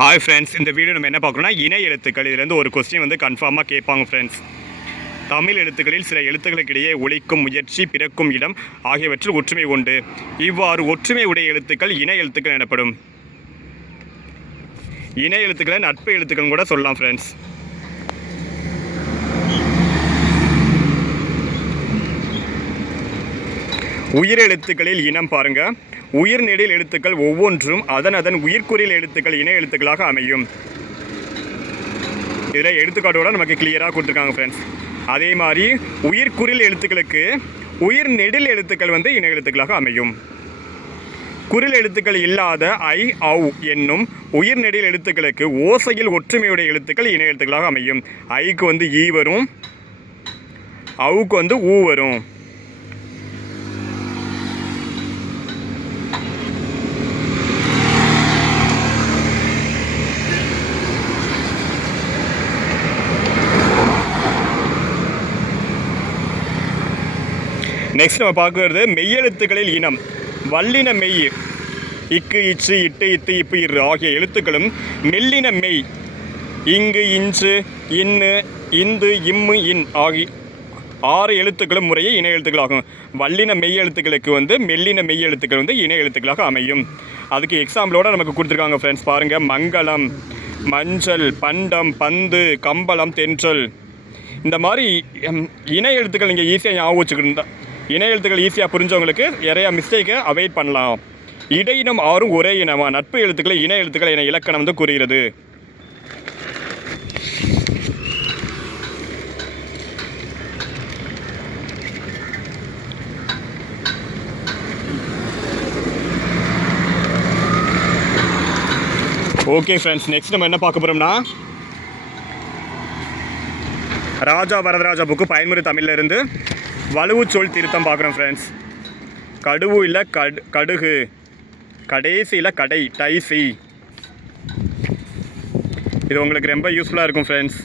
Hi friends இந்த video நம்ம என்ன பார்க்குறோம்னா இணை எழுத்துக்கள். இதுலேருந்து ஒரு கொஸ்டின் வந்து கன்ஃபார்மாக கேட்பாங்க ஃப்ரெண்ட்ஸ் தமிழ் எழுத்துக்களில் சில எழுத்துக்களுக்கிடையே ஒழிக்கும் முயற்சி பிறக்கும் இடம் ஆகியவற்றில் ஒற்றுமை உண்டு. இவ்வாறு ஒற்றுமை உடைய எழுத்துக்கள் இணை எழுத்துக்கள் எனப்படும். இணை எழுத்துக்களை நட்பு எழுத்துக்கள் கூட சொல்லலாம் ஃப்ரெண்ட்ஸ் உயிர் எழுத்துக்களில் இனம் பாருங்க. உயிர் எழுத்துக்கள் ஒவ்வொன்றும் அதன் அதன் உயிர்க்குறில் எழுத்துக்கள் இணை எழுத்துக்களாக அமையும். இதில் எடுத்துக்காட்டோட நமக்கு கிளியராக கொடுத்துருக்காங்க ஃப்ரெண்ட்ஸ் அதே மாதிரி உயிர்க்குறில் எழுத்துக்களுக்கு உயிர் நெடில் எழுத்துக்கள் வந்து இணை எழுத்துக்களாக அமையும். குரில் எழுத்துக்கள் இல்லாத ஐ ஔ என்னும் உயிர் நெடில் எழுத்துக்களுக்கு ஓசையில் ஒற்றுமையுடைய எழுத்துக்கள் இணை எழுத்துக்களாக அமையும். ஐக்கு வந்து ஈ வரும். அவுக்கு வந்து ஊ வரும். நெக்ஸ்ட் நம்ம பார்க்கறது மெய்யெழுத்துக்களில் இனம். வல்லின மெய் இக்கு இச்சு இட்டு இத்து இப்பு இரு ஆகிய எழுத்துக்களும் மெல்லின மெய் இங்கு இஞ்சு இன்னு இந்து இம்மு இன் ஆகி ஆறு எழுத்துக்களும் முறையே இணை எழுத்துக்களாகும். வல்லின மெய் எழுத்துக்களுக்கு வந்து மெல்லின மெய் எழுத்துக்கள் வந்து இணை எழுத்துக்களாக அமையும். அதுக்கு எக்ஸாம்பிளோட நமக்கு கொடுத்துருக்காங்க ஃப்ரெண்ட்ஸ் பாருங்கள் மங்களம் மஞ்சள் பண்டம் பந்து கம்பளம் தென்றல். இந்த மாதிரி இணை எழுத்துக்கள் நீங்கள் ஈஸியாக ஞாபகம் வச்சுக்கிட்டு இணை எழுத்துக்கள் ஈஸியாக புரிஞ்சவங்களுக்கு நிறைய மிஸ்டேக்கை அவாய்ட் பண்ணலாம். இடையினம் ஆறும் ஒரே இனமா? நட்பு எழுத்துக்களை இணை எழுத்துக்கள் என இலக்கணம் வந்து கூறுகிறது. ஓகே ஃப்ரெண்ட்ஸ் நெக்ஸ்ட் நம்ம என்ன பார்க்க போகிறோம்னா ராஜா வரதராஜா புக்கு பயன்முறை தமிழில் இருந்து வலுவு சொல் திருத்தம் பார்க்குறோம் ஃப்ரெண்ட்ஸ் கடுவு இல்லை கடு கடுகு. கடைசியில் கடை டைசி. இது உங்களுக்கு ரொம்ப யூஸ்ஃபுல்லாக இருக்கும் ஃப்ரெண்ட்ஸ்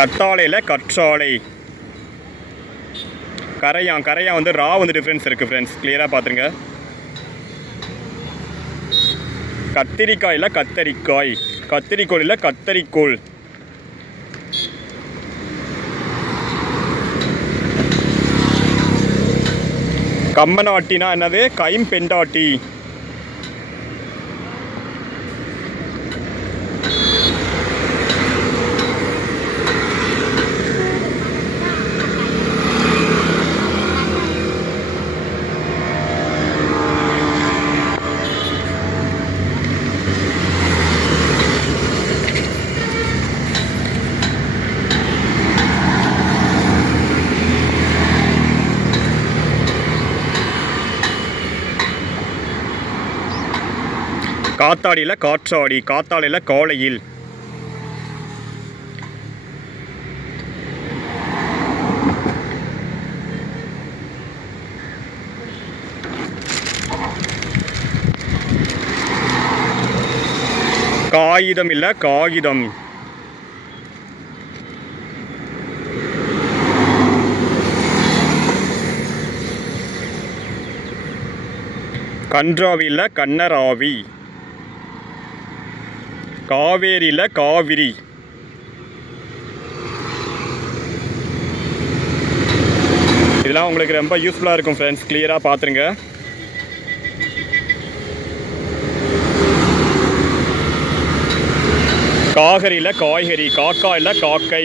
கத்தாழையில் கற்றாழை. கரையான் கரையான் வந்து ரா வந்து டிஃப்ரென்ஸ் இருக்குது ஃப்ரெண்ட்ஸ் கிளியராக பார்த்துருங்க கத்திரிக்காயில் கத்தரிக்காய். கத்திரிக்கோளில் கத்தரிக்கோள். கம்மநாட்டினா என்னது? கைம்பெண்டாட்டி. காத்தாடியில் காற்றாடி காத்தாடியில் காலையில். காகிதம். இல்லை காகிதம் கன்றாவியில் கண்ணராவி. காவேரியில் காவிரி. இதெல்லாம் உங்களுக்கு ரொம்ப யூஸ்ஃபுல்லாக இருக்கும் ஃப்ரெண்ட்ஸ் கிளியராக பார்த்துருங்க காகரியில் காய்கறி காக்கா இல்லை காக்கை.